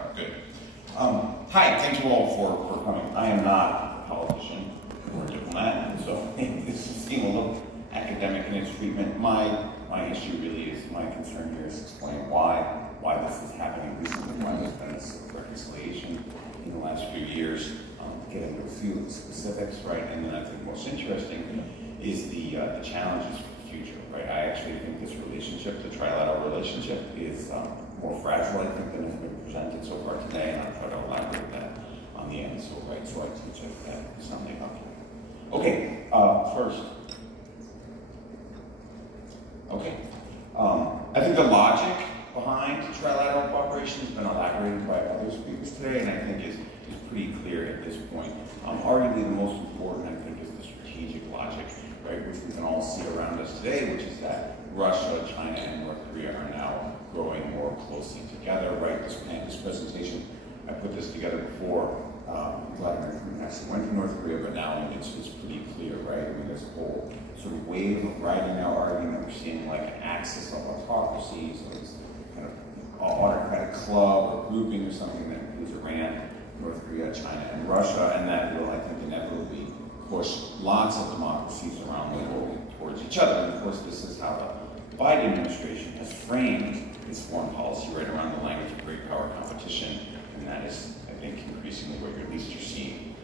Good. Hi, thank you all for coming. I am not a politician or a diplomat, so this is getting a little academic in its treatment. My issue really is, my concern here is explain why this is happening recently, why there's been this reconciliation in the last few years, get into a few of the specifics, right? And then I think most interesting is the challenges for the future, right? I actually think this relationship, the trilateral relationship, is more fragile, I think, than has been presented so far today, and I'll try to elaborate that on the end. So I teach at something up here. Okay, first. Okay, I think the logic behind trilateral cooperation has been elaborated by other speakers today, and I think is pretty clear at this point. Arguably the most important, I think, is the strategic logic, right, which we can all see around us today, which is that Russia, China, and North Korea are now growing more closely together, right? This presentation, I put this together before Vladimir Putin actually went to North Korea, but now it's pretty clear, right? I mean, there's a whole sort of wave of writing now arguing that we're seeing like an axis of autocracies, or this kind of autocratic club or grouping or something that includes Iran, North Korea, China, and Russia, and that will, I think, inevitably push lots of democracies around the world towards each other. And of course, this is how the Biden administration has framed its foreign policy, right around the language of great power competition, and that is, I think, increasingly what you're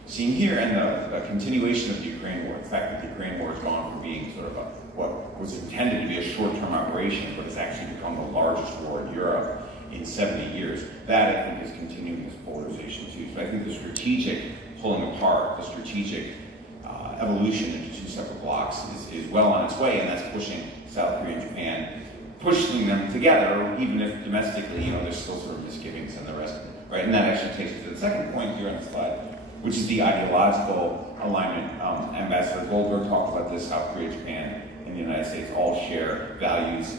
seeing here, and the continuation of the Ukraine war. The fact that the Ukraine war has gone from being sort of what was intended to be a short-term operation, but has actually become the largest war in Europe in 70 years. That, I think, is continuing this polarization too. So I think the strategic pulling apart, the strategic evolution into two separate blocks is well on its way, and that's pushing South Korea and Japan, pushing them together, even if domestically, there's still sort of misgivings and the rest of it, right? And that actually takes us to the second point here on the slide, which is the ideological alignment. Ambassador Goldberg talked about this, how Korea, Japan, and the United States all share values,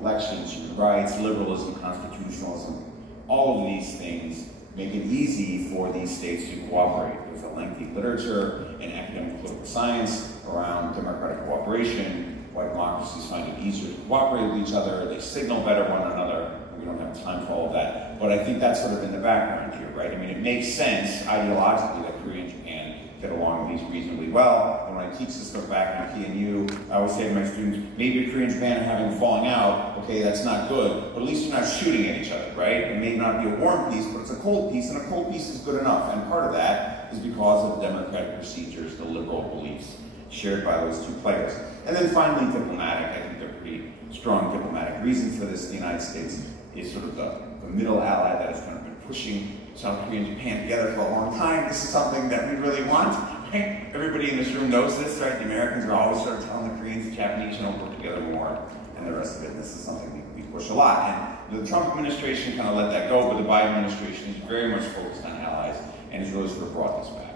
elections, human rights, liberalism, constitutionalism. All of these things make it easy for these states to cooperate. There's a lengthy literature in academic political science around democratic cooperation, why democracies find it easier to cooperate with each other, they signal better one another. We don't have time for all of that, but I think that's sort of in the background here, right? I mean, it makes sense ideologically that Korea and Japan get along with these reasonably well. And when I teach this stuff back in PNU, I always say to my students, maybe Korea and Japan are having a falling out, okay, that's not good, but at least you're not shooting at each other, right? It may not be a warm peace, but it's a cold peace, and a cold peace is good enough. And part of that is because of democratic procedures, the liberal beliefs shared by those two players. And then finally, diplomatic. I think there are pretty strong diplomatic reasons for this. The United States is sort of the middle ally that has kind of been pushing South Korea and Japan together for a long time. This is something that we really want, right? Everybody in this room knows this, right? The Americans are always sort of telling the Koreans, the Japanese, work together more, and the rest of it. And this is something we push a lot. And the Trump administration kind of let that go, but the Biden administration is very much focused on allies and has really sort of brought this back,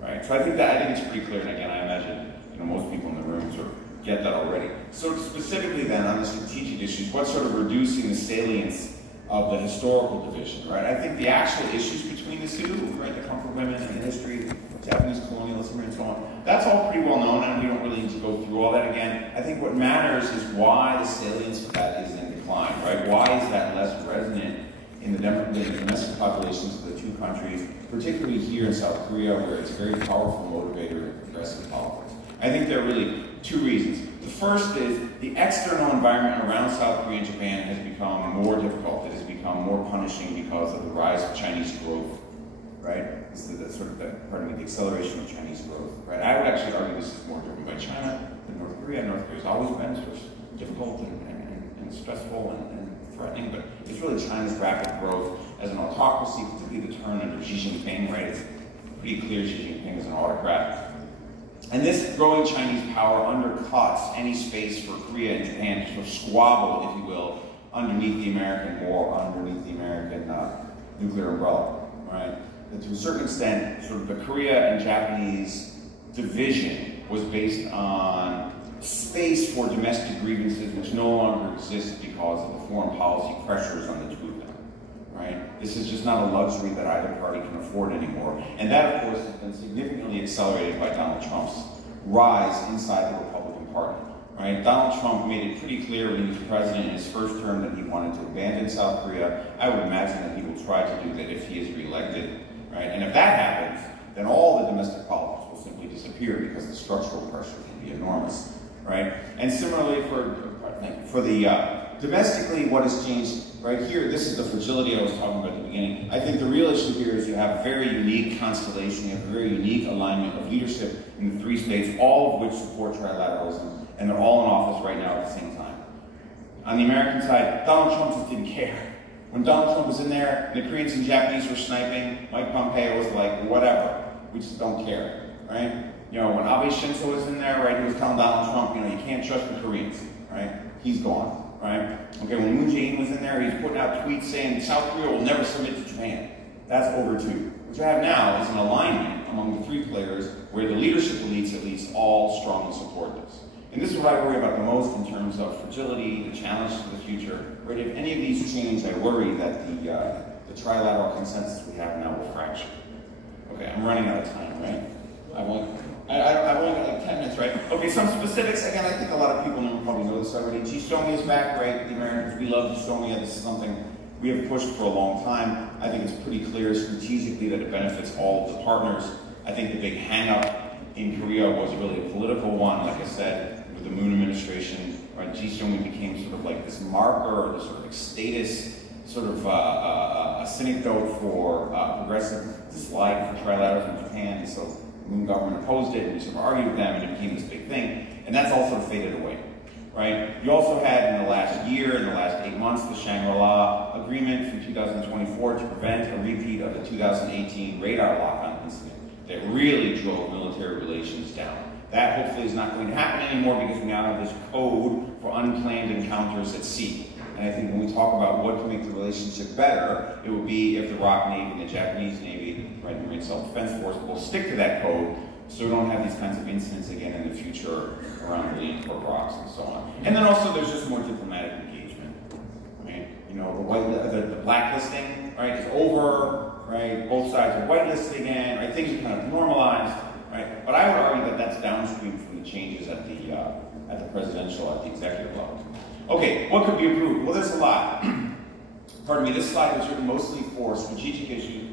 right? So I think it's pretty clear. And again, I imagine most people in the room sort of get that already. So specifically then on the strategic issues, what's sort of reducing the salience of the historical division, right? I think the actual issues between the two, right, the comfort women and the history of Japanese colonialism and so on, that's all pretty well known, and we don't really need to go through all that again. I think what matters is why the salience of that is in decline, right? Why is that less resonant in the domestic populations of the two countries, particularly here in South Korea, where it's a very powerful motivator in progressive politics? I think there are really two reasons. The first is the external environment around South Korea and Japan has become more difficult. It has become more punishing because of the rise of Chinese growth, right? This is the acceleration of Chinese growth, right? I would actually argue this is more driven by China than North Korea. North Korea has always been sort of difficult and stressful and threatening, but it's really China's rapid growth as an autocracy, particularly the turn under Xi Jinping, right? It's pretty clear Xi Jinping is an autocrat. And this growing Chinese power undercuts any space for Korea and Japan to sort of squabble, if you will, underneath the American war, underneath the American nuclear umbrella, right? And to a certain extent, sort of the Korea and Japanese division was based on space for domestic grievances which no longer exist because of the foreign policy pressures on the two of them, right? This is just not a luxury that either party can afford anymore. And that, of course, has been significantly accelerated by Donald Trump's rise inside the Republican Party, right? Donald Trump made it pretty clear when he was president in his first term that he wanted to abandon South Korea. I would imagine that he will try to do that if he is reelected, right? And if that happens, then all the domestic politics will simply disappear because the structural pressure can be enormous, right? And similarly for the domestically, what has changed right here, this is the fragility I was talking about at the beginning. I think the real issue here is you have a very unique constellation, you have a very unique alignment of leadership in the 3 states, all of which support trilateralism, and they're all in office right now at the same time. On the American side, Donald Trump just didn't care. When Donald Trump was in there, and the Koreans and Japanese were sniping, Mike Pompeo was like, whatever, we just don't care, right? You know, when Abe Shinzo was in there, right, he was telling Donald Trump, you know, you can't trust the Koreans, right? He's gone. Right? Okay, when Moon Jae-in was in there, he was putting out tweets saying South Korea will never submit to Japan. That's over too. What you have now is an alignment among the 3 players where the leadership elites at least all strongly support this. And this is what I worry about the most in terms of fragility, the challenge to the future. Right? If any of these change, I worry that the trilateral consensus we have now will fracture. Okay, I'm running out of time, right? I've only got like 10 minutes, right? Okay, some specifics. Again, I think a lot of people probably know this already. GSOMIA is back, right? The Americans, we love GSOMIA. This is something we have pushed for a long time. I think it's pretty clear strategically that it benefits all of the partners. I think the big hang-up in Korea was really a political one. Like I said, with the Moon administration, right? GSOMIA became sort of like this marker, or this sort of like status, sort of a synecdoche for progressive dislike for trilateralism in Japan. So the Moon government opposed it, and we sort of argued with them, and it became this big thing. And that's all sort of faded away, right? You also had in the last year, in the last 8 months, the Shangri-La Agreement from 2024 to prevent a repeat of the 2018 radar lock-on incident that really drove military relations down. That hopefully is not going to happen anymore because we now have this code for unplanned encounters at sea. And I think when we talk about what can make the relationship better, it would be if the ROK Navy and the Japanese Navy, right, the Marine Self-Defense Force, will stick to that code so we don't have these kinds of incidents again in the future around the Leonport rocks and so on. And then also there's just more diplomatic engagement, right? You know, the blacklisting, right, is over, right? Both sides are whitelisted again, right? Things are kind of normalized, right? But I would argue that that's downstream from the changes at the presidential, at the executive level. Okay, what could be improved? Well, there's a lot. Pardon me, this slide was written mostly for strategic issues,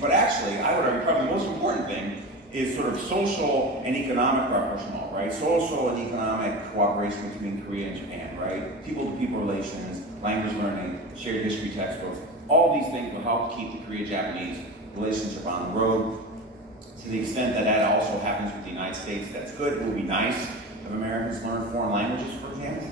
but actually, I would argue probably the most important thing is sort of social and economic rapprochement, right? Social and economic cooperation between Korea and Japan, right? People-to-people relations, language learning, shared history textbooks, all these things will help keep the Korea-Japanese relationship on the road. To the extent that that also happens with the United States, that's good. It would be nice if Americans learn foreign languages, for example.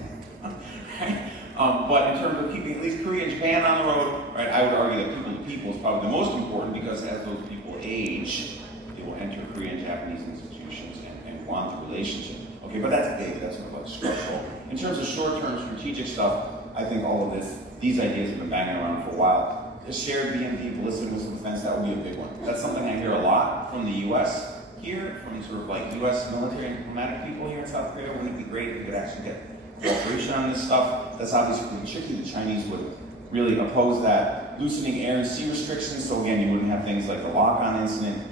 Right? But in terms of keeping at least Korea and Japan on the road, right, I would argue that people-to-people is probably the most important because as those people age, they will enter Korean and Japanese institutions and want the relationship. Okay, but that's big, that's sort of like structural. In terms of short-term strategic stuff, I think all of these ideas have been banging around for a while. A shared BMD, ballistic missile defense, that would be a big one. That's something I hear a lot from the US here, from sort of like US military and diplomatic people here in South Korea. Wouldn't it be great if we could actually get cooperation on this stuff? That's obviously pretty tricky. The Chinese would really oppose that. Loosening air and sea restrictions, so again, you wouldn't have things like the lock-on incident.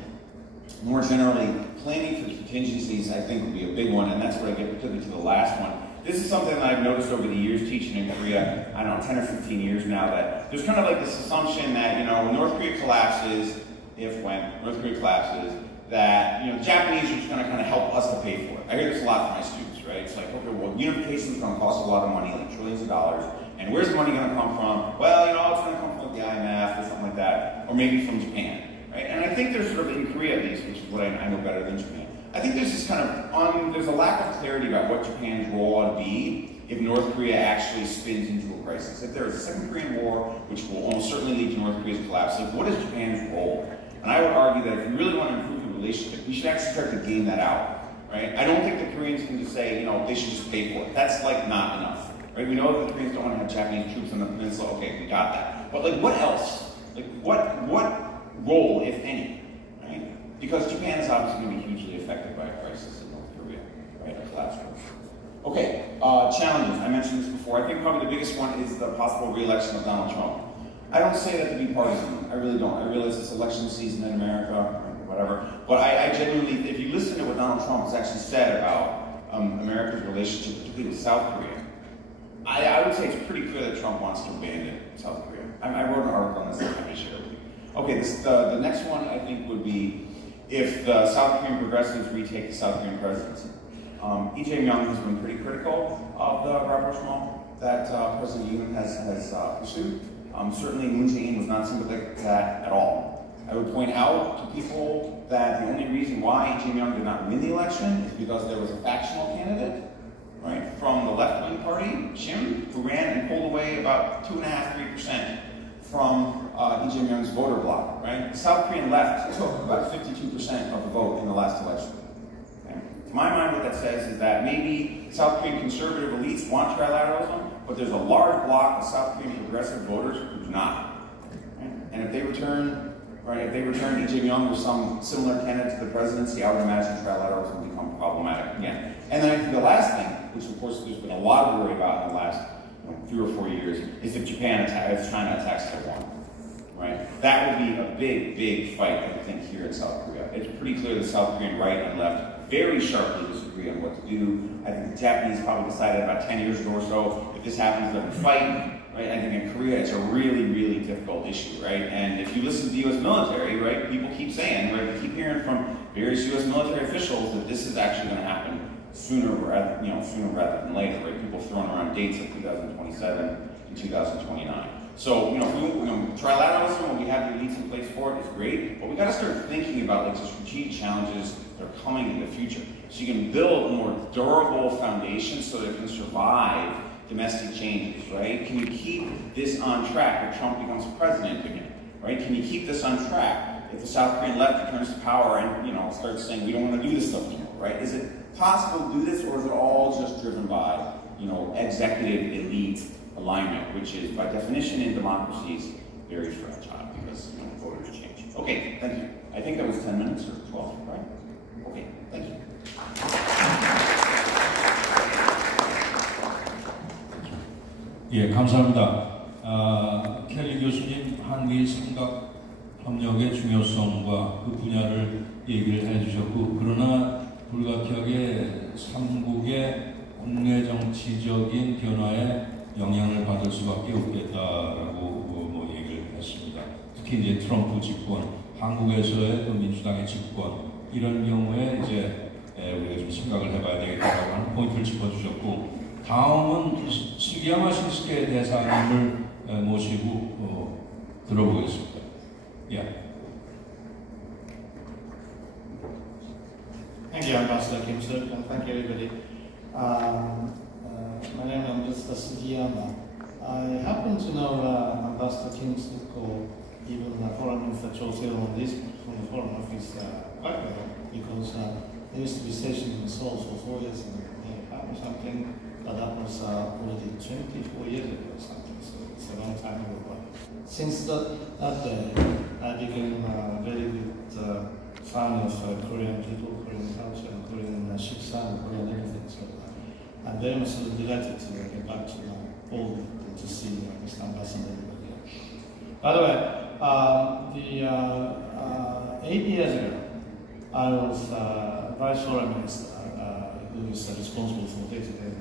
More generally, planning for contingencies, I think, would be a big one, and that's where I get particularly to the last one. This is something that I've noticed over the years teaching in Korea, I don't know, 10 or 15 years now, that there's kind of like this assumption that, you know, when North Korea collapses, when North Korea collapses, that, you know, the Japanese are just going to kind of help us to pay for it. I hear this a lot from my students, right? It's like, okay, well, unification is going to cost a lot of money, like trillions of dollars, and where's the money going to come from? Well, you know, it's going to come from the IMF or something like that, or maybe from Japan, right? And I think there's sort of, in Korea at least, which is what I know better than Japan, I think there's this kind of, there's a lack of clarity about what Japan's role ought to be if North Korea actually spins into a crisis. If there is a second Korean War, which will almost certainly lead to North Korea's collapse, like what is Japan's role? And I would argue that if you really want to improve the relationship, we should actually start to game that out, right? I don't think the Koreans can just say, you know, they should just pay for it. That's like not enough, right? We know that the Koreans don't want to have Japanese troops on the peninsula. Okay, we got that. But like, what else? Like, what role, if any, right? Because Japan is obviously going to be hugely affected by a crisis in North Korea, right? A collapse. Okay, challenges. I mentioned this before. I think probably the biggest one is the possible re-election of Donald Trump. I don't say that to be partisan. I really don't. I realize it's election season in America. Right? whatever. But I genuinely, if you listen to what Donald Trump has actually said about America's relationship, particularly with South Korea, I would say it's pretty clear that Trump wants to abandon South Korea. I wrote an article on this that I'm happy to share with you. Okay, the next one I think would be if the South Korean progressives retake the South Korean presidency. Lee Jae-myung has been pretty critical of the rapprochement that President Yoon has pursued. Certainly Moon Jae-in was not sympathetic to that at all. I would point out to people that the only reason why Lee Jae-myung did not win the election is because there was a factional candidate, right, from the left-wing party, Shim, who ran and pulled away about 2.5–3% from Lee Jae-myung's voter bloc, right? The South Korean left took about 52% of the vote in the last election. Okay? To my mind, what that says is that maybe South Korean conservative elites want trilateralism, but there's a large block of South Korean progressive voters who do not. Right? And if they return, right, if they return Lee Jae-myung with some similar candidate to the presidency, I would imagine trilateralism will become problematic again. And then I think the last thing, which of course there's been a lot of worry about in the last 3 or 4 years, is if China attacks Taiwan. Right? That would be a big, big fight, I think, here in South Korea. It's pretty clear the South Korean right and left very sharply disagree on what to do. I think the Japanese probably decided about 10 years ago or so, if this happens, they're going to fight. Right? I think in Korea, it's a really, really difficult issue, right? And if you listen to the U.S. military, right, people keep saying, right, we keep hearing from various U.S. military officials that this is actually going to happen sooner rather than later, right? People throwing around dates of 2027 and 2029. So, trilateralism, when we have the elites in place for it, is great, but we got to start thinking about like the strategic challenges that are coming in the future, so you can build a more durable foundation so that it can survive domestic changes, right? Can you keep this on track if Trump becomes president again, right? Can you keep this on track if the South Korean left returns to power and starts saying we don't want to do this stuff anymore, right? Is it possible to do this, or is it all just driven by executive elite alignment, which is by definition in democracies very fragile because voters change. Okay, thank you. I think that was 10 minutes or 12, right? Okay, thank you. 예, 감사합니다. 켈리 교수님 한미 삼각 협력의 중요성과 그 분야를 얘기를 해주셨고, 그러나 불가피하게 삼국의 국내 정치적인 변화에 영향을 받을 수밖에 없겠다라고 얘기를 했습니다. 특히 이제 트럼프 집권, 한국에서의 또 민주당의 집권, 이런 경우에 이제 우리가 좀 생각을 해봐야 되겠다라고 하는 포인트를 짚어주셨고, 다음은 수기야마 신스케 대사님을 모시고 들어보겠습니다. 예. Thank you, Ambassador Kim Suk, and thank you, everybody. My name is Ambassador Sugiyama. I happen to know Ambassador Kim Suk, or even Foreign Minister Cho Tae-yong from the Foreign Office quite well, because they used to be stationed in Seoul for 4 years and or something, but that was already 24 years ago or something, so it's a long time ago. But since that day, I became a very good fan of Korean people, Korean culture, and Korean shiksa, and Korean everything. So I'm very much delighted to get back to Poland and to see Mr. Ambassador and everybody else. By the way, 8 years ago, I was Vice Foreign Minister, who is responsible for day-to-day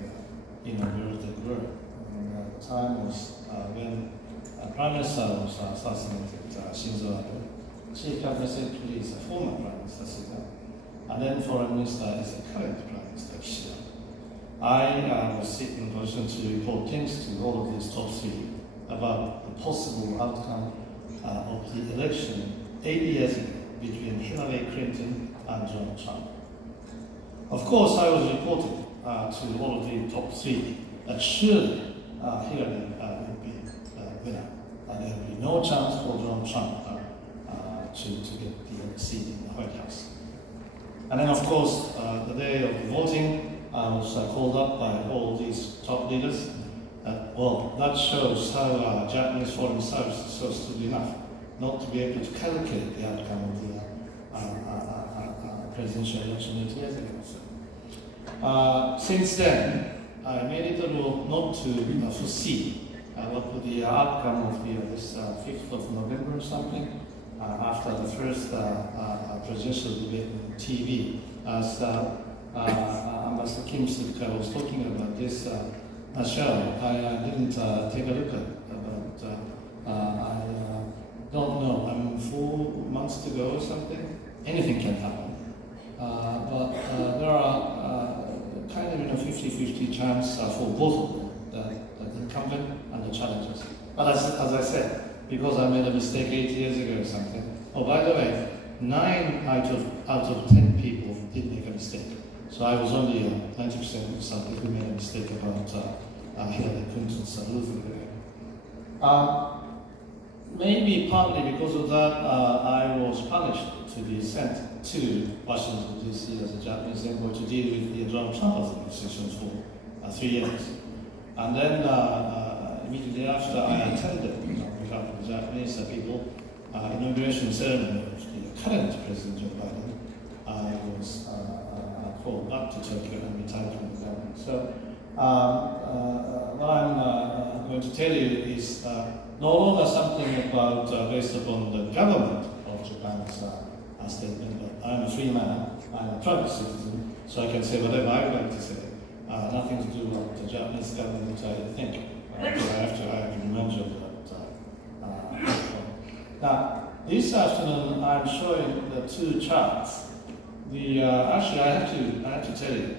bureaucratic work. And the time was when Prime Minister was assassinated, Shinzo Abe. Chief Cabinet Secretary is a former Prime Minister, Suga, and then Foreign Minister is the current Prime Minister, Kishida. I was sitting in a position to report things to all of these top three about the possible outcome of the election 8 years ago between Hillary Clinton and Donald Trump. Of course, I was reporting to all of the top three that surely Hillary would be winner, and there would be no chance for Donald Trump to get the seat in the White House. And then, of course, the day of the voting, I was called up by all these top leaders. Well, that shows how Japanese foreign service is so stupid enough not to be able to calculate the outcome of the presidential election 8 years ago. Since then, I made it a rule not to foresee what would be the outcome of this 5th of November or something. after the first presidential debate on TV, as Ambassador Kim Suk-ha was talking about this show. I didn't take a look at it, but I don't know. 4 months to go or something. Anything can happen. But there are kind of 50-50 chance for both of them, the incumbent and the challengers. But as I said, because I made a mistake 8 years ago or something. Oh, by the way, 9 out of 10 people did make a mistake. So I was only 90% of something who made a mistake about Hillary Clinton's losing. Maybe partly because of that, I was punished to be sent to Washington, D.C. as a Japanese envoy to deal with the Donald Trump administration for 3 years. And then immediately after, I attended, on behalf of the Japanese people, inauguration ceremony of the current President Joe Biden. I was called back to Tokyo and retired from the government. So what I'm going to tell you is no longer something about based upon the government of Japan's statement, but I'm a free man, I'm a private citizen, so I can say whatever I would like to say. Nothing to do with the Japanese government, I think. I have to remind you of that. Now, this afternoon I'm showing the 2 charts. Actually, I have to tell you,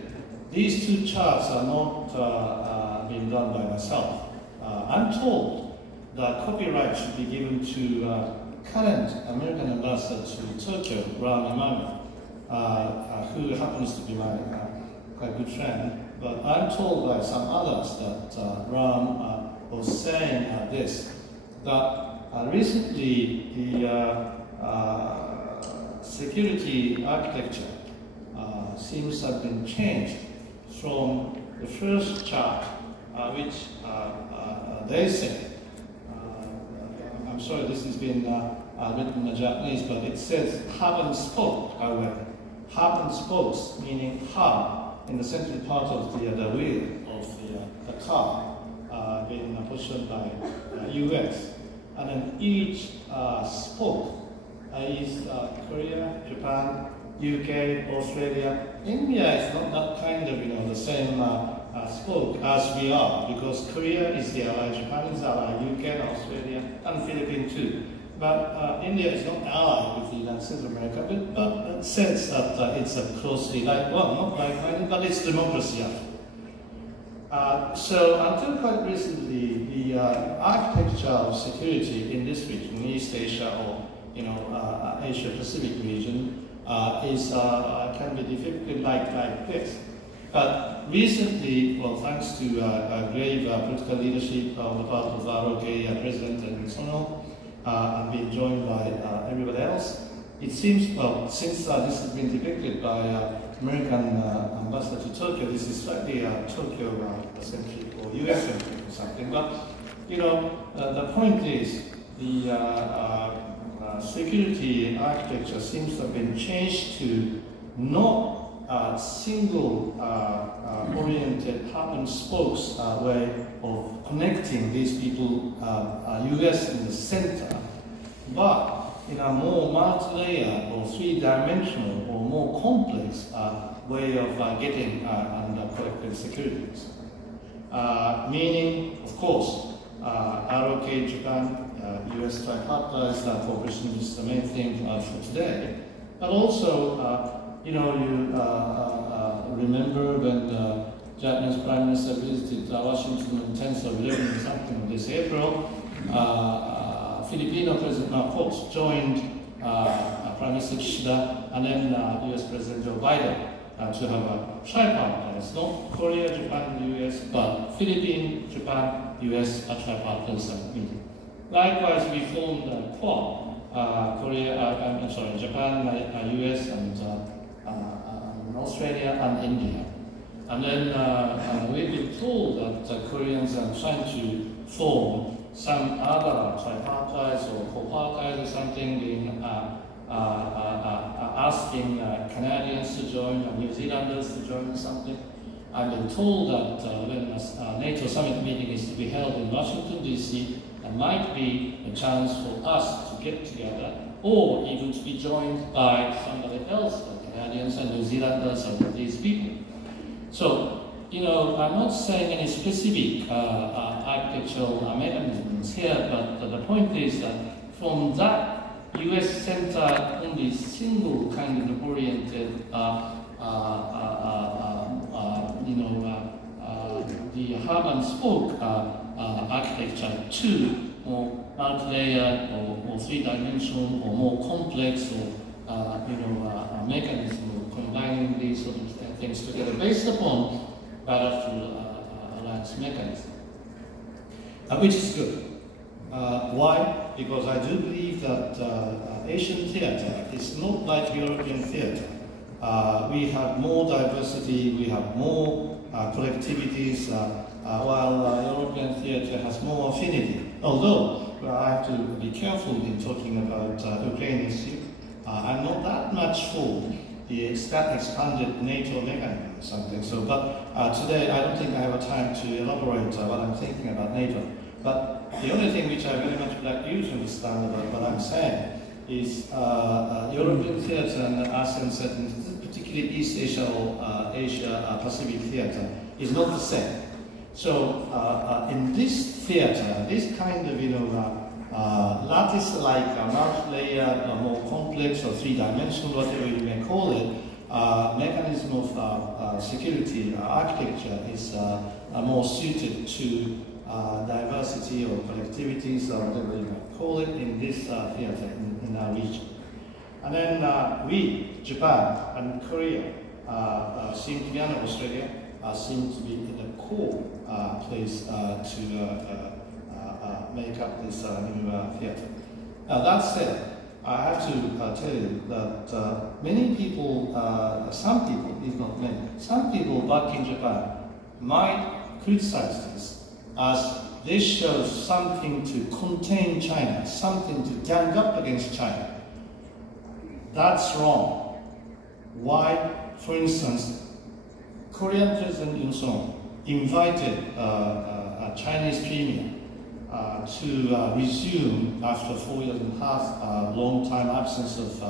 these 2 charts are not being done by myself. I'm told that copyright should be given to current American ambassador to Tokyo, Ram Emanuel, who happens to be my quite good friend. But I'm told by some others that Ram was saying this, that recently the security architecture seems to have been changed from the first chart, which they say, I'm sorry this has been written in Japanese, but it says hub and spoke, however. Hub and spokes, meaning hub in the central part of the wheel of the car, being positioned by US. And then each spoke is Korea, Japan, UK, Australia. India is not that kind of, the same spoke as we are, because Korea is the ally, Japan is the ally, UK and Australia, and Philippines too. But India is not allied with the United States of America, but in the sense that it's a closely not like-minded, but it's democracy after. So until quite recently, the architecture of security in this region, East Asia or Asia Pacific region, can be difficult like this. But recently, well, thanks to grave political leadership on the part of ROK President and Sono, and being joined by everybody else, it seems, well, since this has been depicted by American ambassador to Tokyo, this is slightly Tokyo-centric or US-centric or something, but, the point is the security architecture seems to have been changed to not single oriented hub and spokes way of connecting these people, US in the center, but in a more multi-layer or 3-dimensional or more complex way of getting and collecting securities. Meaning, of course, ROK Japan, US tripartite cooperation is the main thing for today, but also you remember when the Japanese Prime Minister visited Washington on 10th of 11th something this April, Filipino President Marcos joined Prime Minister Kishida and then US President Joe Biden to have a tripartite. It's not Korea, Japan, US, but Philippines, Japan, US, a tripartite meeting. Likewise, we formed Quad, Japan, US, and Australia and India. And then we've been told that the Koreans are trying to form some other tripartites or copartites or something, in, asking Canadians to join and New Zealanders to join or something. I've been told that when a NATO summit meeting is to be held in Washington, D.C., might be a chance for us to get together, or even to be joined by somebody else, like Canadians and New Zealanders and these people. So, I'm not saying any specific architectural mechanisms here, but the point is that from that US-centered, only single kind of oriented, the hub and spoke architecture to more multi-layered or three-dimensional or more complex or mechanism of combining these sort of things together based upon bilateral alliance mechanism, which is good. Why? Because I do believe that Asian theatre is not like European theatre. We have more diversity, we have more collectivities, while European theatre has more affinity. Although I have to be careful in talking about Ukraine issue, I'm not that much for the expanded NATO mechanism or something. So, but today I don't think I have a time to elaborate what I'm thinking about NATO. But the only thing which I very much would like you to understand about what I'm saying is European theatre and ASEAN settings, particularly East Asia or Asia Pacific theatre, is not the same. So in this theatre, this kind of lattice-like, multi-layered, more complex or three-dimensional, whatever you may call it, mechanism of security architecture is more suited to diversity or collectivities or whatever you might call it in this theatre in our region. And then we, Japan and Korea, seem to be, and Australia, seem to be in the core place to make up this new theatre. Now that said, I have to tell you that many people, some people, if not many, some people back in Japan might criticize this as this shows something to contain China, something to gang up against China. That's wrong. Why? For instance, Korean President Yoon Suk invited a Chinese premier to resume after 4 years and a half, long time absence of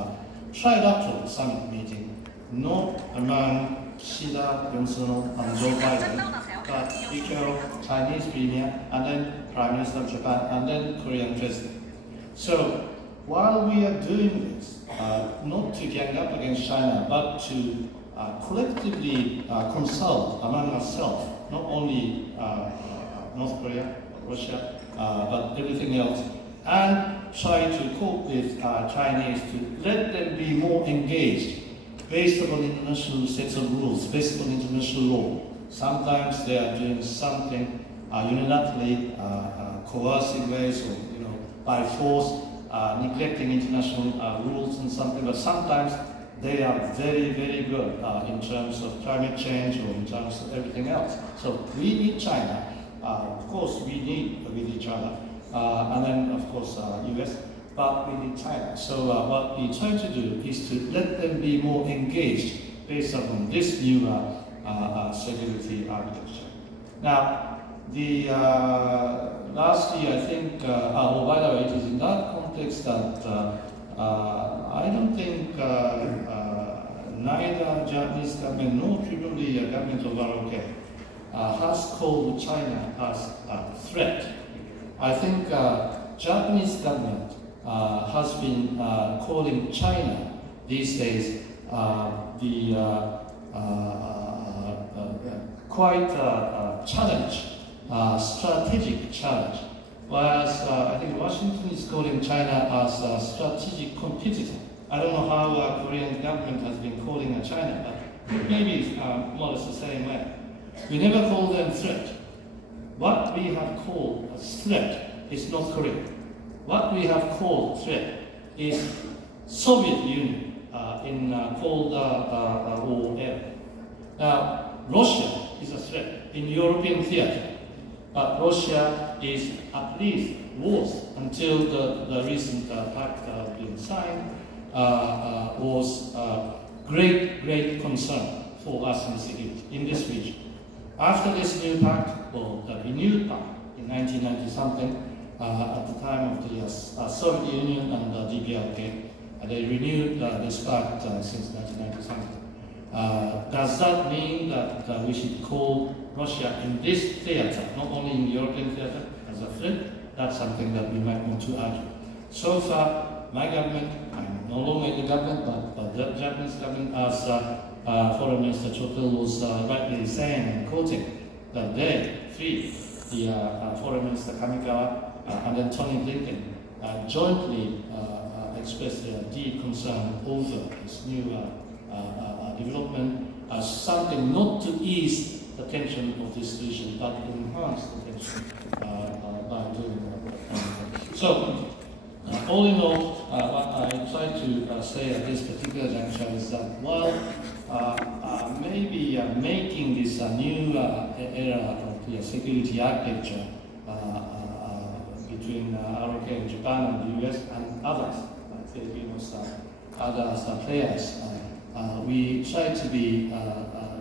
trilateral summit meeting, not among Kishida, Yoon Suk, and Joe Biden, but equal Chinese premier, and then Prime Minister of Japan, and then Korean President. So while we are doing this, not to gang up against China, but to collectively consult among ourselves, not only North Korea, Russia, but everything else, and try to cope with Chinese to let them be more engaged based upon international sets of rules, based on international law. Sometimes they are doing something unilaterally, coercive ways, or by force, neglecting international rules and something. But sometimes they are very, very good in terms of climate change or in terms of everything else. So we need China. Of course, we need with each other, and then of course US. But we need China. So what we try to do is to let them be more engaged based on this new security architecture. Now, the last year, I think, oh, by the way, it is in that context that I don't think neither Japanese government nor presumably the government of ROK has called China as a threat. I think Japanese government has been calling China these days quite a challenge, strategic challenge. Whereas I think Washington is calling China as a strategic competitor. I don't know how Korean government has been calling China, but maybe it's more or less the same way. We never call them threat. What we have called a threat is North Korea. What we have called threat is Soviet Union in Cold War era. Now, Russia is a threat in European theater, but Russia is at least was, until the recent pact being signed, was great concern for us in security in this region. After this new pact, or the renewed pact in 1990 something, at the time of the Soviet Union and DPRK. They renewed this pact since 1997. Does that mean that we should call Russia in this theater, not only in the European theater, as a friend? That's something that we might want to argue. So far, my government, I'm no longer in the government, but the Japanese government, as Foreign Minister Chotel was rightly saying and quoting, that they, the Foreign Minister Kamikawa and then Tony Blinken, jointly expressed their deep concern over this new development as something not to ease the tension of this region, but to enhance the tension by doing that. So, all in all, what I try to say at this particular juncture is that while maybe making this new era of the security architecture between ROK and Japan and the US and others, Filipinos, other players, we try to be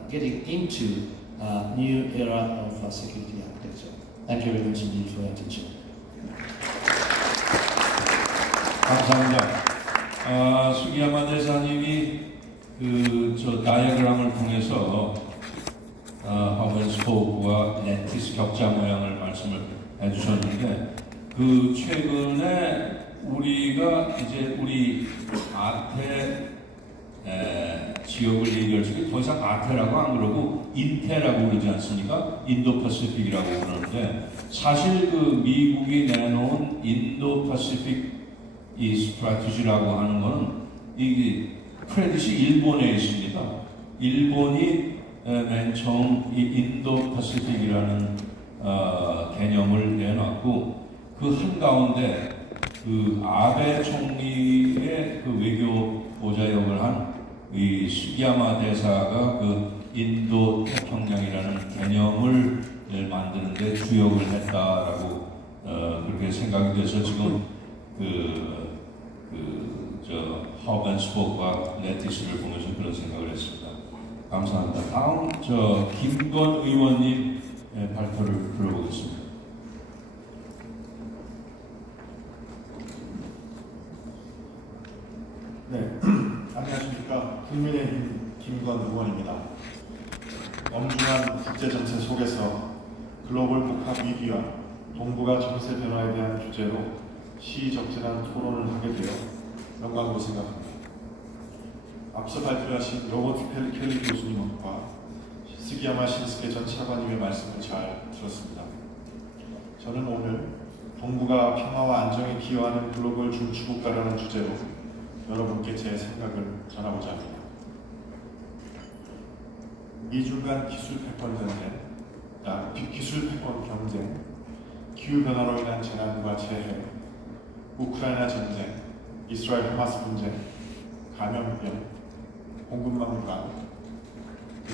getting into a new era of security architecture. Thank you very much indeed for your attention. 감사합니다. 수기야마 대사님이 저 다이어그램을 통해서 허벤스포크와 레티스 격자 모양을 말씀을 해주셨는데 최근에 우리가 이제 우리 아태 지역을 얘기할 적에 더 이상 아태라고 안 그러고 인태라고 그러지 않습니까? 인도파시픽이라고 그러는데 사실 미국이 내놓은 인도파시픽 이 스트래티지라고 하는 거는 이게 크레딧이 일본에 있습니다. 일본이 맨 처음 이 인도파시픽이라는 개념을 내놨고 그 한가운데 아베 총리의 외교 보좌역을 한 이 수기야마 대사가 인도 태평양이라는 개념을 만드는데 주역을 했다라고 그렇게 생각이 돼서 지금 허벤스포크와 레티스를 보면서 그런 생각을 했습니다. 감사합니다. 다음 김건 의원님 발표를 들어보겠습니다. 네, 안녕하십니까. 국민의힘 김건 의원입니다. 엄중한 국제정세 속에서 글로벌 복합 위기와 동북아 정세 변화에 대한 주제로 시적절한 토론을 하게 되어 영광으로 생각합니다. 앞서 발표하신 로버트 켈리 교수님과 스기야마 신스케 전 차관님의 말씀을 잘 들었습니다. 저는 오늘 동북아 평화와 안정에 기여하는 글로벌 중추국가라는 주제로 여러분께 제 생각을 전하고자 합니다. 미중 간 기술 패권 경쟁, 기후변화로 인한 재난과 재해, 우크라이나 전쟁, 이스라엘 하마스 분쟁, 감염병, 공급망 불안,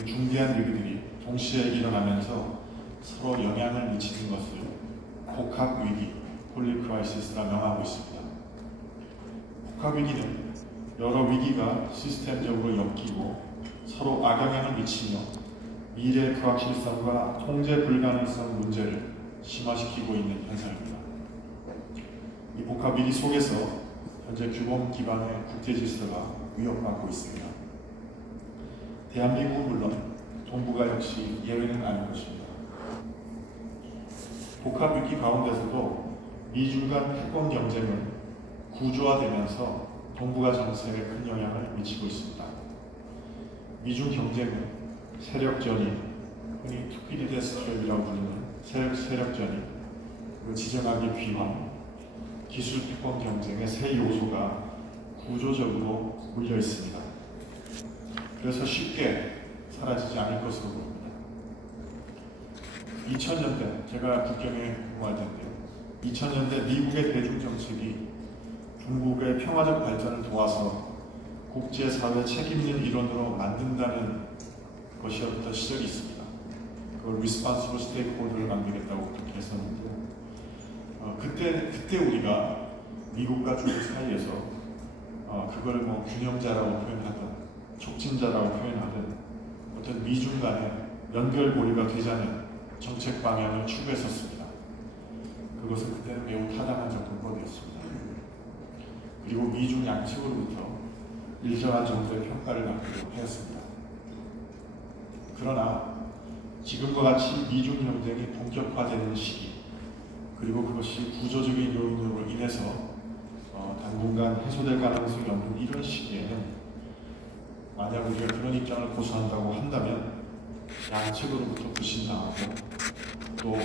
중대한 위기들이 동시에 일어나면서 서로 영향을 미치는 것을 복합 위기, 폴리크라이시스라 명하고 있습니다. 복합 위기는 여러 위기가 시스템적으로 엮이고 서로 악영향을 미치며 미래 불확실성과 통제 불가능성 문제를 심화시키고 있는 현상입니다. 이 복합 위기 속에서 현재 규범 기반의 국제 질서가 위협받고 있습니다. 대한민국은 물론 동북아 역시 예외는 아닌 것입니다. 복합 위기 가운데서도 미중 간 패권 경쟁은 구조화되면서 동북아 정세에 큰 영향을 미치고 있습니다. 미중 경쟁은 세력전이, 흔히 투피디데스 트랩이라고 부르는 세력전이, 지정학의 비황, 기술 패권 경쟁의 세 요소가 구조적으로 물려 있습니다. 그래서 쉽게 사라지지 않을 것으로 보입니다. 2000년대, 제가 국경에 근무할 때인데요. 2000년대 미국의 대중정책이 중국의 평화적 발전을 도와서 국제사회 책임있는 일원으로 만든다는 것이었던 시절이 있습니다. 그걸 Responsible Stakeholder를 만들겠다고 그렇게 했었는데요. 그때 우리가 미국과 중국 사이에서 그걸 균형자라고 표현하든 촉진자라고 표현하든 어떤 미중 간의 연결고리가 되자는 정책 방향을 추구했었습니다. 그것은 그때는 매우 타당한 접근법이었습니다. 그리고 미중 양측으로부터 일정한 정도의 평가를 받기로 하였습니다. 그러나 지금과 같이 미중 경쟁이 본격화되는 시기, 그리고 그것이 구조적인 요인으로 인해서 당분간 해소될 가능성이 없는 이런 시기에는 만약 우리가 그런 입장을 고수한다고 한다면 양측으로부터 불신당하고 또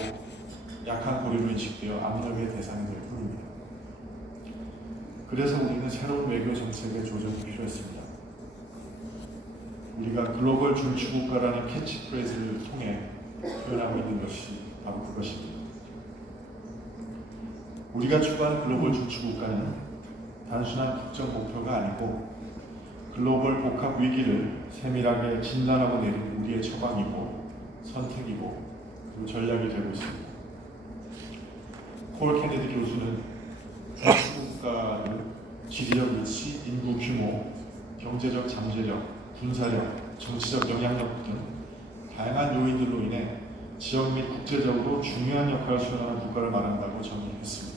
약한 고리로 인식되어 압력의 대상이 될 뿐입니다. 그래서 우리는 새로운 외교 정책의 조정이 필요했습니다. 우리가 글로벌 중추국가라는 캐치프레이즈를 통해 표현하고 있는 것이 바로 그것입니다. 우리가 추구하는 글로벌 중추국가는 단순한 국정 목표가 아니고 글로벌 복합 위기를 세밀하게 진단하고 내린 우리의 처방이고 선택이고 그리고 전략이 되고 있습니다. 폴 케네디 교수는 중추국가를 지리적 위치, 인구 규모, 경제적 잠재력, 군사력, 정치적 영향력 등 다양한 요인들로 인해 지역 및 국제적으로 중요한 역할을 수행하는 국가를 말한다고 정의했습니다.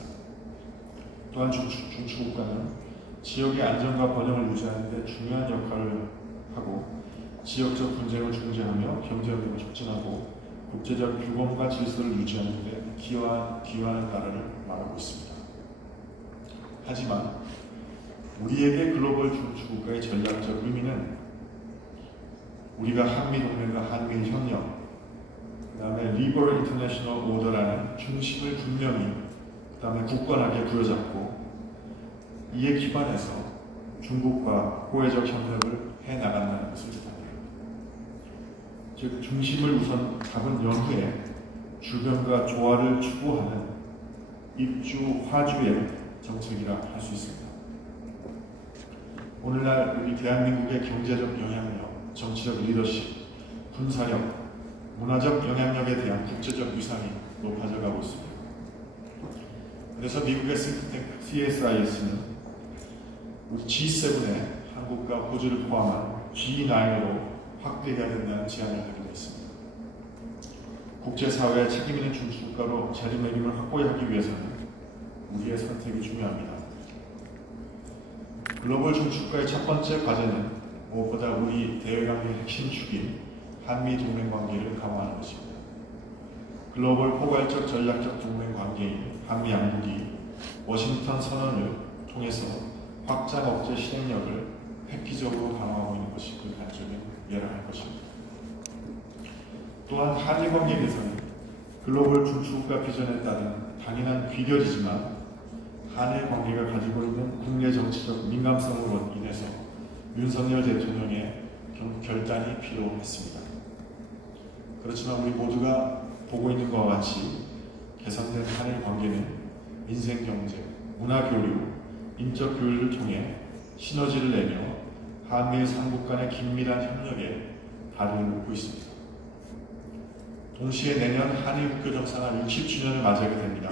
또한 중추국가는 지역의 안정과 번영을 유지하는 데 중요한 역할을 하고 지역적 분쟁을 중재하며 경제협력을 촉진하고 국제적 규범과 질서를 유지하는 데 기여하는 나라를 말하고 있습니다. 하지만 우리에게 글로벌 중추국가의 전략적 의미는 우리가 한미동맹과 한미협력, 그 다음에 리버럴 인터내셔널 오더라는 중심을 분명히 그 다음에 굳건하게 부여잡고 이에 기반해서 중국과 호혜적 협력을 해나간다는 것을 뜻합니다. 즉 중심을 우선 잡은 연후에 주변과 조화를 추구하는 입주 화주의 정책이라 할 수 있습니다. 오늘날 우리 대한민국의 경제적 영향력, 정치적 리더십, 군사력, 문화적 영향력에 대한 국제적 위상이 높아져 가고 있습니다. 그래서 미국의 싱크탱크 CSIS는 G7에 한국과 호주를 포함한 G9으로 확대해야 된다는 제안을 하기로 했습니다. 국제사회의 책임 있는 중추국가로 자리매김을 확고히 하기 위해서는 우리의 선택이 중요합니다. 글로벌 중추국가의 첫 번째 과제는 무엇보다 우리 대외관계의 핵심 축인 한미 동맹 관계를 강화하는 것입니다. 글로벌 포괄적 전략적 동맹 관계인 한미 양국이 워싱턴 선언을 통해서 확장 억제 실행력을 획기적으로 강화하고 있는 것이 그 단적인 예를 할 것입니다. 또한 한일 관계 개선은 글로벌 중추국가 비전에 따른 당연한 귀결이지만 한일 관계가 가지고 있는 국내 정치적 민감성으로 인해서 윤석열 대통령의 결단이 필요했습니다. 그렇지만 우리 모두가 보고 있는 것과 같이 개선된 한일 관계는 민생 경제, 문화 교류, 인적 교류를 통해 시너지를 내며 한미일 삼국 간의 긴밀한 협력에 발을 놓고 있습니다. 동시에 내년 한일 국교 정상화 60주년을 맞이하게 됩니다.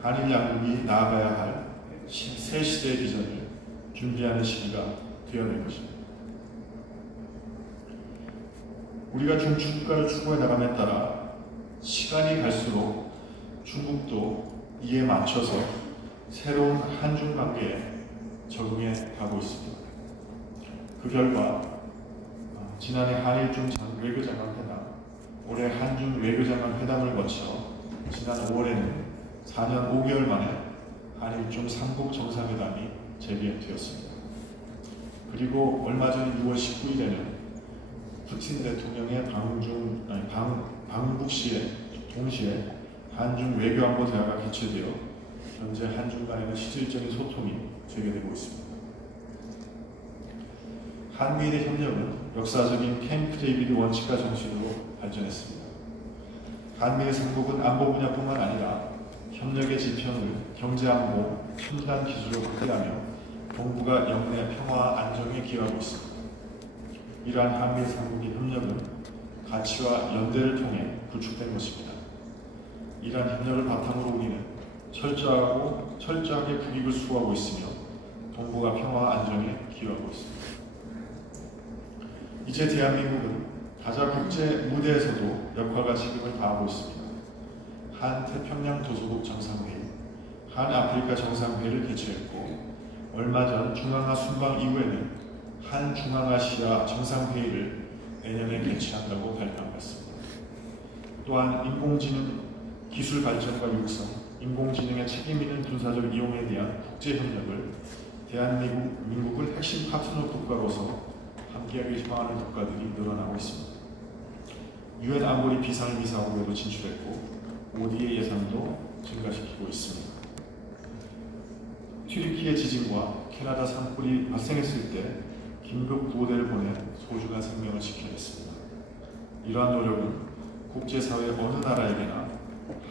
한일 양국이 나아가야 할 새 시대의 비전을 준비하는 시기가 되어낼 것입니다. 우리가 중추국가를 추구해 나감에 따라 시간이 갈수록 중국도 이에 맞춰서 새로운 한중 관계에 적응해 가고 있습니다. 그 결과 지난해 한일중 외교장관 회담, 올해 한중 외교장관 회담을 거쳐 지난 5월에는 4년 5개월 만에 한일중 3국 정상회담이 재개되었습니다. 그리고 얼마 전 6월 19일에는 푸틴 대통령의 방북 시에 동시에 한중 외교안보 대화가 개최되어 현재 한중 간에는 실질적인 소통이 재개되고 있습니다. 한미일의 협력은 역사적인 캠프 데이비드 원칙과 정신으로 발전했습니다. 한미일 삼국은 안보 분야뿐만 아니라 협력의 지평을 경제안보, 첨단 기술로 확대하며 동북아 영내 평화와 안정에 기여하고 있습니다. 이러한 한미일 삼국의 협력은 가치와 연대를 통해 구축된 것입니다. 이러한 협력을 바탕으로 우리는 철저하게 국익을 수호하고 있으며 동북아 평화와 안정에 기여하고 있습니다. 이제 대한민국은 가자 국제 무대에서도 역할과 책임을 다하고 있습니다. 한 태평양 도서국 정상회의, 한 아프리카 정상회의를 개최했고 얼마 전 중앙아 순방 이후에는 한 중앙아시아 정상회의를 내년에 개최한다고 발표한 것 같습니다. 또한 인공지능 기술 발전과 육성, 인공지능의 책임 있는 군사적 이용에 대한 국제협력을 대한민국을 핵심 파트너 국가로서 함께하기 희망하는 국가들이 늘어나고 있습니다. 유엔 안보리 비상비상회의도 진출했고 ODA 예산도 증가시키고 있습니다. 튀르키예 지진과 캐나다 산불이 발생했을 때 긴급 구호대를 보내 소중한 생명을 지켜냈습니다. 이러한 노력은 국제사회 어느 나라에게나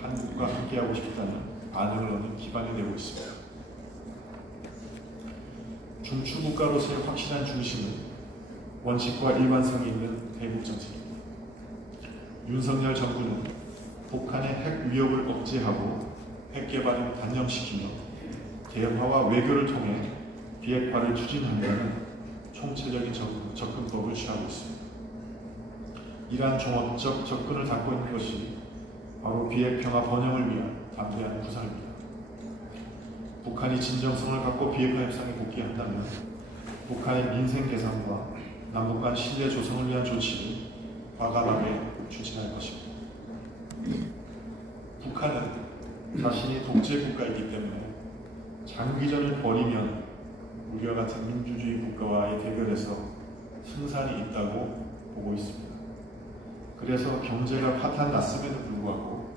한국과 함께하고 싶다는 반응을 얻는 기반이 되고 있습니다. 중추국가로서의 확실한 중심은 원칙과 일관성이 있는 대북 정책입니다. 윤석열 정부는 북한의 핵 위협을 억제하고 핵 개발을 단념시키며 대화와 외교를 통해 비핵화를 추진한다는 총체적인 접근법을 취하고 있습니다. 이러한 종합적 접근을 갖고 있는 것이 바로 비핵평화 번영을 위한 담대한 구상입니다. 북한이 진정성을 갖고 비핵화 협상에 복귀한다면 북한의 민생 개선과 남북 간 신뢰 조성을 위한 조치를 과감하게 추진할 것입니다. 북한은 자신이 독재 국가이기 때문에 장기전을 벌이면 우리와 같은 민주주의 국가와의 대결에서 승산이 있다고 보고 있습니다. 그래서 경제가 파탄 났음에도 불구하고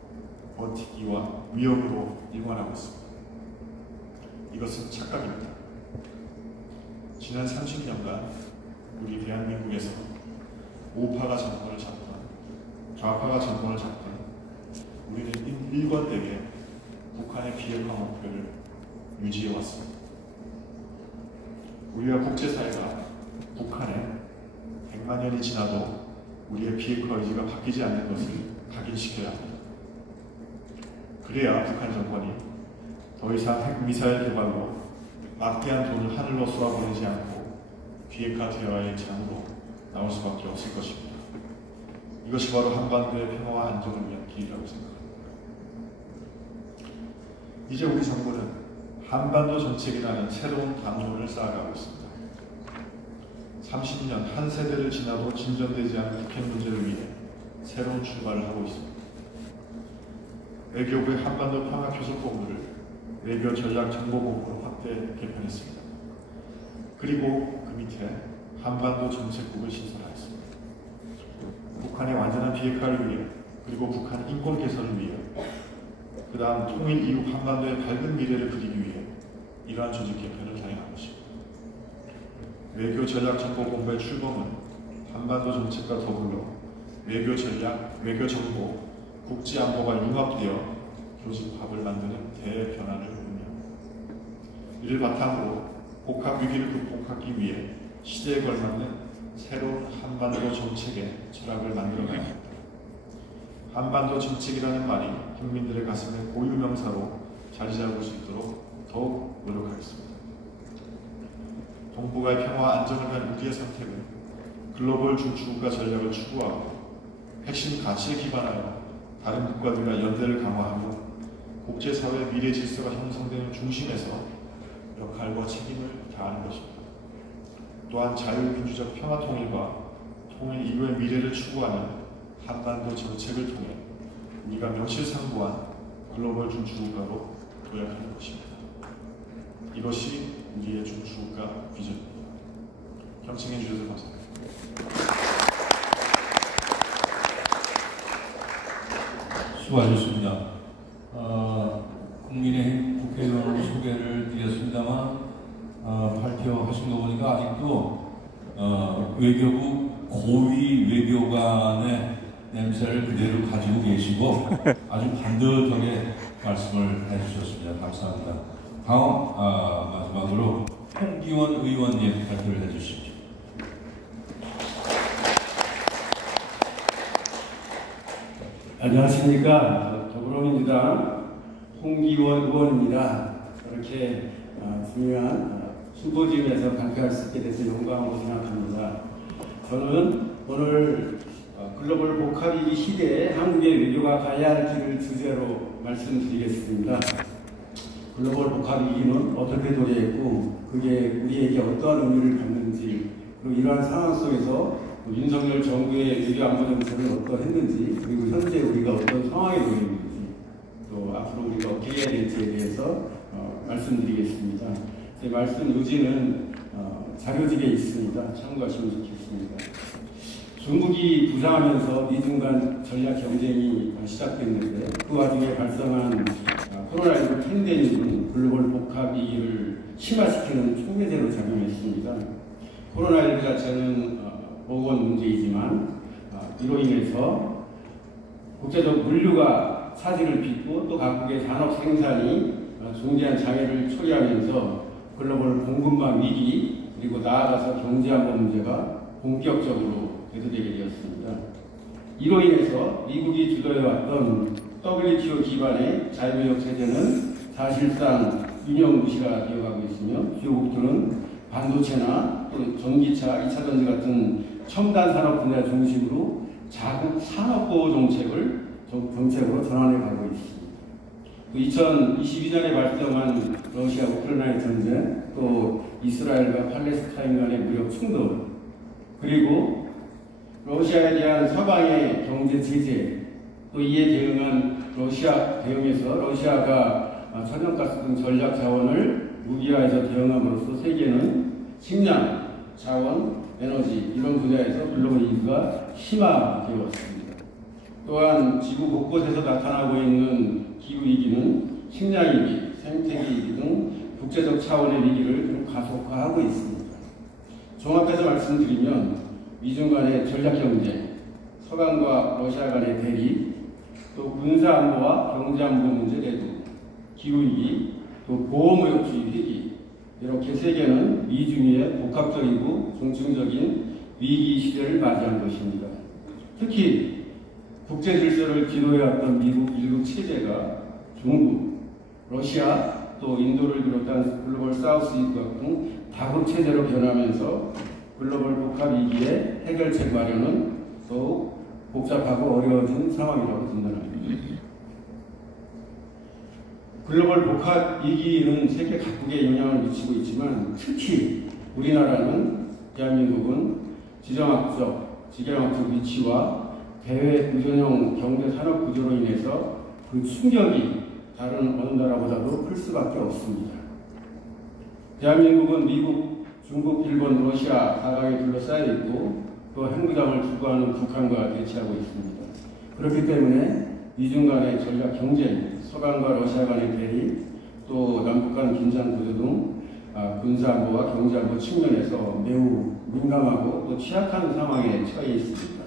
버티기와 위협으로 일관하고 있습니다. 이것은 착각입니다. 지난 30년간 우리 대한민국에서 우파가 정권을 잡던 좌파가 정권을 잡던 우리는 일관되게 북한의 비핵화 목표를 유지해왔습니다. 우리와 국제사회가 북한에 100만 년이 지나도 우리의 비핵화 의지가 바뀌지 않는 것을 각인시켜야 합니다. 그래야 북한 정권이 더 이상 핵미사일 개발로 막대한 돈을 하늘로 쏘아보내지 않고 비핵화 대화의 장으로 나올 수밖에 없을 것입니다. 이것이 바로 한반도의 평화와 안정을 위한 길이라고 생각합니다. 이제 우리 정부는 한반도 정책이라는 새로운 담론을 쌓아가고 있습니다. 30년 한 세대를 지나도 진전되지 않은 북핵 문제를 위해 새로운 출발을 하고 있습니다. 외교부의 한반도 평화교섭본부를 외교전략정보본부로 확대 개편했습니다. 그리고 그 밑에 한반도 정책국을 신설하였습니다. 북한의 완전한 비핵화를 위해, 그리고 북한 인권 개선을 위해, 그 다음 통일 이후 한반도의 밝은 미래를 그리기 위해 이러한 조직 개편을 단행한 것입니다. 외교전략정보본부의 출범은 한반도 정책과 더불어 외교전략, 외교정보, 국제안보가 융합되어 교집합을 만드는 대변화를 의미합니다. 이를 바탕으로 복합 위기를 극복하기 위해 시대에 걸맞는 새로운 한반도 정책의 철학을 만들어가야 합니다. 한반도 정책이라는 말이 국민들의 가슴에 고유명사로 자리 잡을 수 있도록 더욱 노력하겠습니다. 동북아의 평화와 안정을 위한 우리의 선택은 글로벌 중추국가 전략을 추구하고 핵심 가치에 기반하여 다른 국가들과 연대를 강화하며 국제사회의 미래 질서가 형성되는 중심에서 역할과 책임을 다하는 것입니다. 또한 자유민주적 평화통일과 통일 이후의 미래를 추구하는 한반도 정책을 통해 우리가 명실상부한 글로벌 중추국가로 도약하는 것입니다. 이것이 우리의 중추국가 비전입니다. 경청해 주셔서 감사합니다. 수고하셨습니다. 국민의힘 국회의원 소개를 드렸습니다만 발표하신 거 보니까 아직도 외교부 고위 외교관의 냄새를 그대로 가지고 계시고 아주 반듯하게 말씀을 해주셨습니다. 감사합니다. 다음 마지막으로 홍기원 의원님 발표를 해주시죠. 안녕하십니까. 더불어민주당 홍기원 의원입니다. 이렇게 중요한 슈퍼지움에서 발표할 수 있게 돼서 영광으로 생각합니다. 저는 오늘 글로벌 복합위기 시대에 한국의 외교가 가야 할 길을 주제로 말씀드리겠습니다. 글로벌 복합위기는 어떻게 도래했고 그게 우리에게 어떠한 의미를 갖는지, 그리고 이러한 상황 속에서 윤석열 정부의 외교 안보 정책은 어떠했는지, 그리고 현재 우리가 어떤 상황에 놓여 있는지, 또 앞으로 우리가 어떻게 해야 될지에 대해서 말씀드리겠습니다. 제 말씀 요지는 자료집에 있습니다. 참고하시면 좋겠습니다. 중국이 부상하면서 미중 간 전략 경쟁이 시작됐는데, 그 와중에 발생한 코로나19 팬데믹은 글로벌 복합 위기를 심화시키는 촉매제로 작용했습니다. 코로나19 자체는 보건 문제이지만 이로 인해서 국제적 물류가 차질을 빚고 또 각국의 산업 생산이 중대한 장애를 초래하면서 글로벌 공급망 위기, 그리고 나아가서 경제안보 문제가 본격적으로 대두되게 되었습니다. 이로 인해서 미국이 주도해왔던 WTO 기반의 자유무역 체제는 사실상 유명무실화 되어가고 있으며, 주요 목표는 반도체나 또 전기차, 2차전지 같은 첨단 산업 분야 중심으로 자국 산업보호 정책으로 전환해 가고 있습니다. 2022년에 발생한 러시아 우크라이나 전쟁, 또 이스라엘과 팔레스타인 간의 무역 충돌, 그리고 러시아에 대한 서방의 경제 제재, 또 이에 대응해서 러시아가 천연가스 등 전략 자원을 무기화해서 대응함으로써 세계는 식량, 자원, 에너지 이런 분야에서 글로벌 위기가 심화되었습니다. 또한 지구 곳곳에서 나타나고 있는 기후위기는 식량위기, 생태계위기 등 국제적 차원의 위기를 가속화하고 있습니다. 종합해서 말씀드리면 미중 간의 전략경쟁, 서방과 러시아 간의 대립, 또 군사안보와 경제안보 문제 대두, 기후위기, 또 보호무역주의 위기, 이렇게 세계는 미중의 복합적이고 중증적인 위기 시대를 맞이한 것입니다. 특히 국제 질서를 지도해왔던 미국 일국 체제가 중국, 러시아, 또 인도를 비롯한 글로벌 사우스 이북 등 다국 체제로 변하면서 글로벌 복합 위기의 해결책 마련은 더욱 복잡하고 어려워진 상황이라고 진단합니다. 글로벌 복합 위기는 세계 각국에 영향을 미치고 있지만, 특히 우리나라는, 대한민국은 지정학적 위치와 대외 의존형 경제 산업 구조로 인해서 그 충격이 다른 어느 나라보다도 클 수밖에 없습니다. 대한민국은 미국, 중국, 일본, 러시아 4강에 둘러싸여 있고, 또 핵무장을 주도하는 북한과 대치하고 있습니다. 그렇기 때문에 미중 간의 전략 경쟁, 서방과 러시아 간의 대립, 또 남북 간 긴장 구조 등 군사안보와 경제안보 측면에서 매우 민감하고 또 취약한 상황에 처해 있습니다.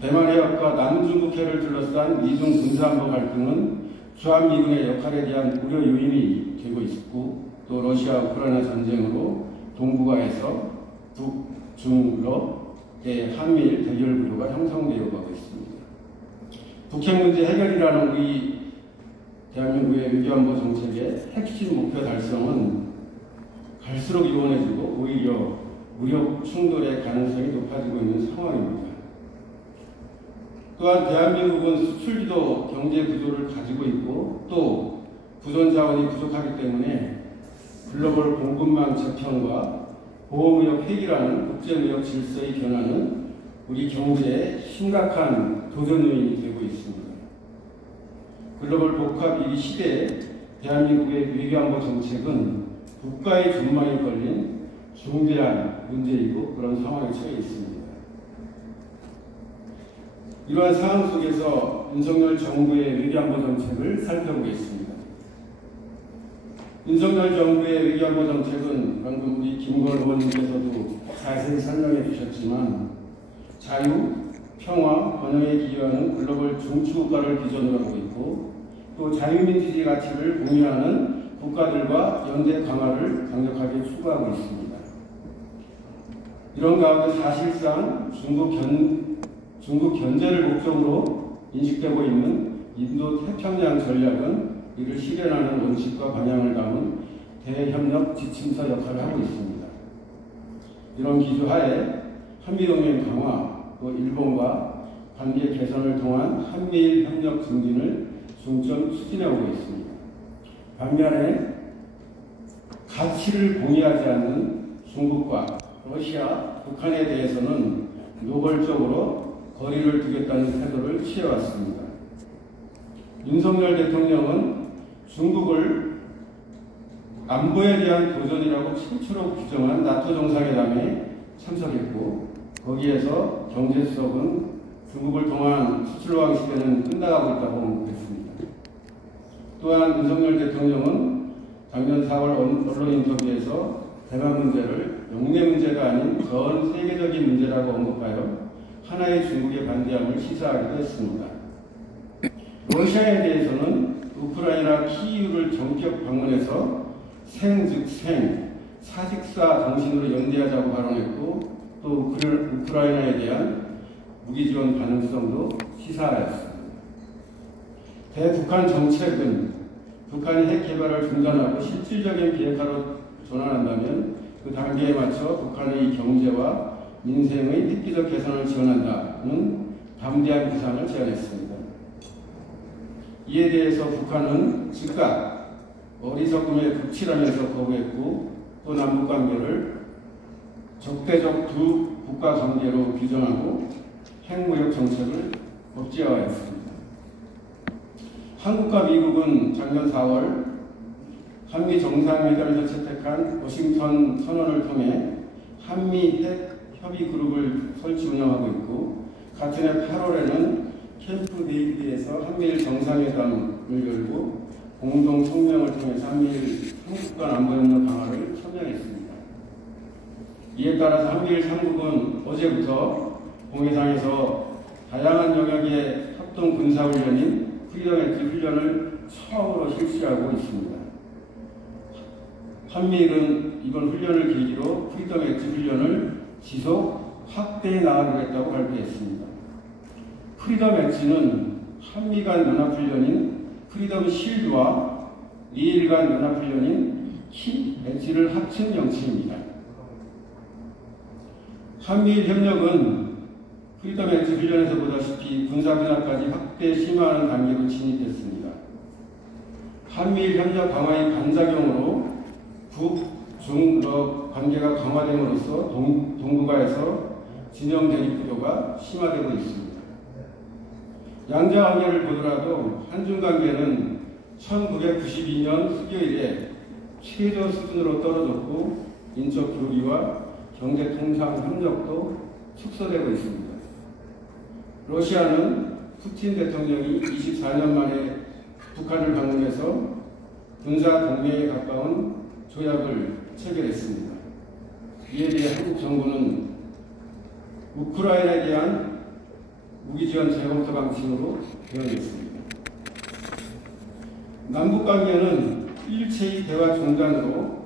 대만 해협과 남중국해를 둘러싼 미중 군사안보 갈등은 주한미군의 역할에 대한 우려 요인이 되고 있고, 또 러시아 우크라이나 전쟁으로 동북아에서 북, 중, 러의 한미일 대결 구도가 형성되어 가고 있습니다. 북핵 문제 해결이라는 우리 대한민국의 외교안보 정책의 핵심 목표 달성은 갈수록 이원해지고 오히려 무력 충돌의 가능성이 높아지고 있는 상황입니다. 또한 대한민국은 수출지도 경제 구조를 가지고 있고, 또 부존 자원이 부족하기 때문에 글로벌 공급망 재편과 보호무역 폐기라는 국제무역 질서의 변화는 우리 경제에 심각한 도전 요인이 되고 있습니다. 글로벌 복합 위기 시대에 대한민국의 외교안보 정책은 국가의 전망이 걸린 중대한 문제이고 그런 상황에 처해 있습니다. 이러한 상황 속에서 윤석열 정부의 외교안보 정책을 살펴보겠습니다. 윤석열 정부의 외교안보 정책은 방금 우리 김건희 의원님께서도 자세히 설명해 주셨지만, 자유, 평화, 번영에 기여하는 글로벌 중추국가를 기준으로 하고 있고, 또 자유민주주의 가치를 공유하는 국가들과 연대 강화를 강력하게 추구하고 있습니다. 이런 가운데 사실상 중국 견제를 목적으로 인식되고 있는 인도 태평양 전략은 이를 실현하는 원칙과 방향을 담은 대협력 지침서 역할을 하고 있습니다. 이런 기조 하에 한미동맹 강화, 또 일본과 관계 개선을 통한 한미일 협력 증진을 중점 추진해 오고 있습니다. 반면에 가치를 공유하지 않는 중국과 러시아, 북한에 대해서는 노골적으로 거리를 두겠다는 태도를 취해왔습니다. 윤석열 대통령은 중국을 안보에 대한 도전이라고 최초로 규정한 나토 정상회담에 참석했고, 거기에서 경제수석은 중국을 통한 수출왕 시대는 끝나가고 있다고 언급했습니다. 또한 윤석열 대통령은 작년 4월 언론 인터뷰에서 대만 문제를 영내 문제가 아닌 전 세계적인 문제라고 언급하여 하나의 중국에 반대함을 시사하기도 했습니다. 러시아에 대해서는 우크라이나 키이우를 전격 방문해서 생 즉 생, 사직사 정신으로 연대하자고 발언했고, 또 우크라이나에 대한 무기 지원 가능성도 시사하였습니다. 대북한 정책은 북한이 핵 개발을 중단하고 실질적인 비핵화로 전환한다면 그 단계에 맞춰 북한의 경제와 민생의 획기적 개선을 지원한다는 담대한 구상을 제안했습니다. 이에 대해서 북한은 즉각 어리석음에 극치라면서 거부했고, 또 남북관계를 적대적 두 국가 관계로 규정하고 핵무력 정책을 법제화했습니다. 한국과 미국은 작년 4월 한미 정상회담에서 채택한 워싱턴 선언을 통해 한미 핵 협의 그룹을 설치 운영하고 있고, 같은 해 8월에는 캠프 데이비드에서 한미일 정상회담을 열고 공동 성명을 통해서 한미일 3국간 안보협력 강화를 선명했습니다. 이에 따라서 한미일 3국은 어제부터 공해상에서 다양한 영역의 합동 군사훈련인 프리덤 엣지 훈련을 처음으로 실시하고 있습니다. 한미일은 이번 훈련을 계기로 프리덤 엣지 훈련을 지속 확대해 나가겠다고 발표했습니다. 프리덤 엣지는 한미 간 연합훈련인 프리덤 실드와 미일 간 연합훈련인 키 엣지를 합친 명칭입니다. 한미일 협력은 프리덤 엣지 훈련에서 보다시피 군사 분야까지 확대 심화하는 단계로 진입했습니다. 한미일 협력 강화의 반작용으로 북중러 관계가 강화됨으로써 동북아에서 진영 대립 구도가 심화되고 있습니다. 양자 관계를 보더라도 한중 관계는 1992년 수교 이래 최저 수준으로 떨어졌고, 인적 교류와 경제 통상 협력도 축소되고 있습니다. 러시아는 푸틴 대통령이 24년 만에 북한을 방문해서 군사 동맹에 가까운 조약을 체결했습니다. 이에 대해 한국 정부는 우크라이나에 대한 무기지원 재검토 방침으로 대응했습니다. 남북관계는 일체의 대화 중단으로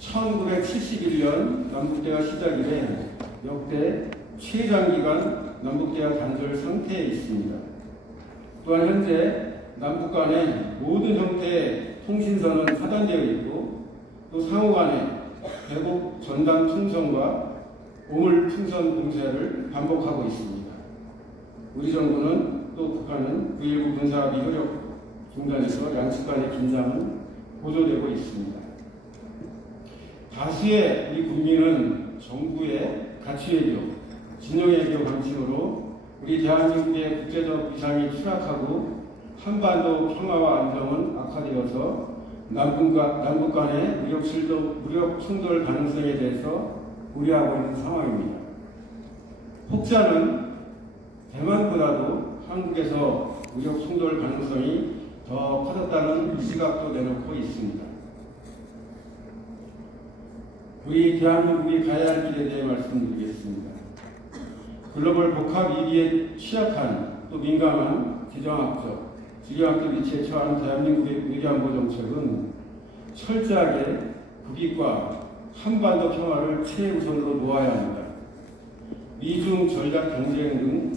1971년 남북대화 시작 이래 역대 최장기간 남북대화 단절 상태에 있습니다. 또한 현재 남북 간의 모든 형태의 통신선은 차단되어 있고, 또 상호 간에 대북 전단 풍선과 오물 풍선 공세를 반복하고 있습니다. 우리 정부는 또 북한은 9.19 군사합의 효력 중단에서 양측 간의 긴장은 고조되고 있습니다. 다수의 우리 국민은 정부의 가치외교, 진영외교 방침으로 우리 대한민국의 국제적 위상이 추락하고 한반도 평화와 안정은 악화되어서 남북 간의 무력 충돌 가능성에 대해서 우려하고 있는 상황입니다. 혹자는 대만보다도 한국에서 무력 충돌 가능성이 더 커졌다는 시각도 내놓고 있습니다. 우리 대한민국이 가야 할 길에 대해 말씀드리겠습니다. 글로벌 복합 위기에 취약한 또 민감한 지정학적 위치에 처한 대한민국의 외교안보 정책은 철저하게 국익과 한반도 평화를 최우선으로 놓아야 합니다. 미중 전략 경쟁 등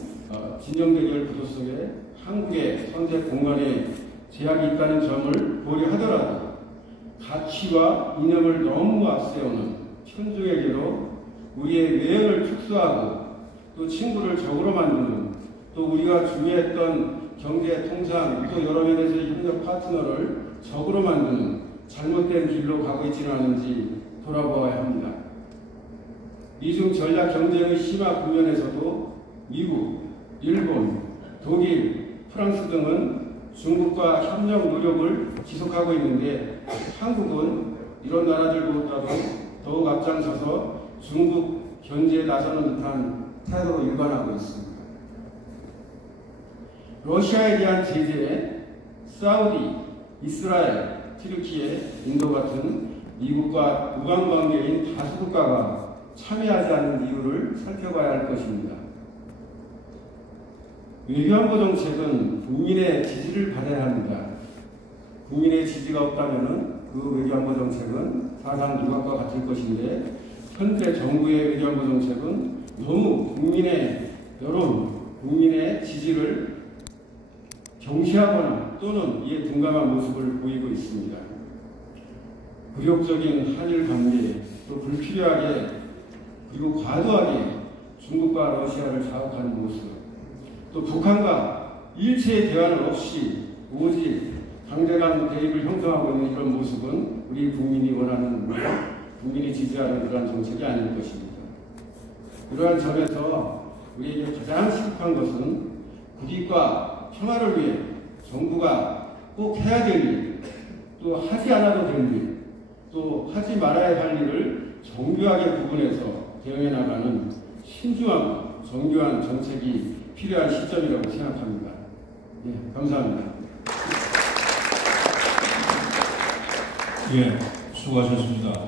진영 대결 구도 속에 한국의 선택 공간에 제약이 있다는 점을 고려하더라도 가치와 이념을 너무 앞세우는 편중에게로 우리의 외연을 축소하고 또 친구를 적으로 만드는 또 우리가 중요했던 경제, 통상, 또 여러 면에서의 협력 파트너를 적으로 만드는 잘못된 길로 가고 있지는 않은지 돌아보아야 합니다. 미중 전략 경쟁의 심화 국면에서도 미국, 일본, 독일, 프랑스 등은 중국과 협력 노력을 지속하고 있는데 한국은 이런 나라들보다도 더욱 앞장서서 중국 견제에 나서는 듯한 태도로 일관하고 있습니다. 러시아에 대한 제재에 사우디, 이스라엘, 튀르키예, 인도 같은 미국과 우방관계인 다수 국가가 참여하지 않는 이유를 살펴봐야 할 것입니다. 외교안보 정책은 국민의 지지를 받아야 합니다. 국민의 지지가 없다면 그 외교안보 정책은 사상 누각과 같을 것인데 현재 정부의 외교안보 정책은 너무 국민의 여론, 국민의 지지를 경시하거나 또는 이에 둔감한 모습을 보이고 있습니다. 굴욕적인 한일 관계, 또 불필요하게 그리고 과도하게 중국과 러시아를 자극하는 모습, 또 북한과 일체의 대화는 없이 오직 강대강 대립을 형성하고 있는 이런 모습은 우리 국민이 원하는, 국민이 지지하는 그러한 정책이 아닐 것입니다. 이러한 점에서 우리에게 가장 시급한 것은 국익과 평화를 위해 정부가 꼭 해야 될 일, 또 하지 않아도 될 일, 또 하지 말아야 할 일을 정교하게 구분해서 대응해 나가는 신중하고 정교한 정책이 필요한 시점이라고 생각합니다. 예, 감사합니다. 예, 수고하셨습니다.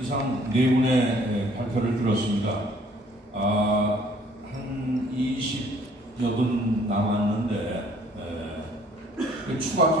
이상 네 분의 발표를 들었습니다. 한 20여 분 남았는데 추가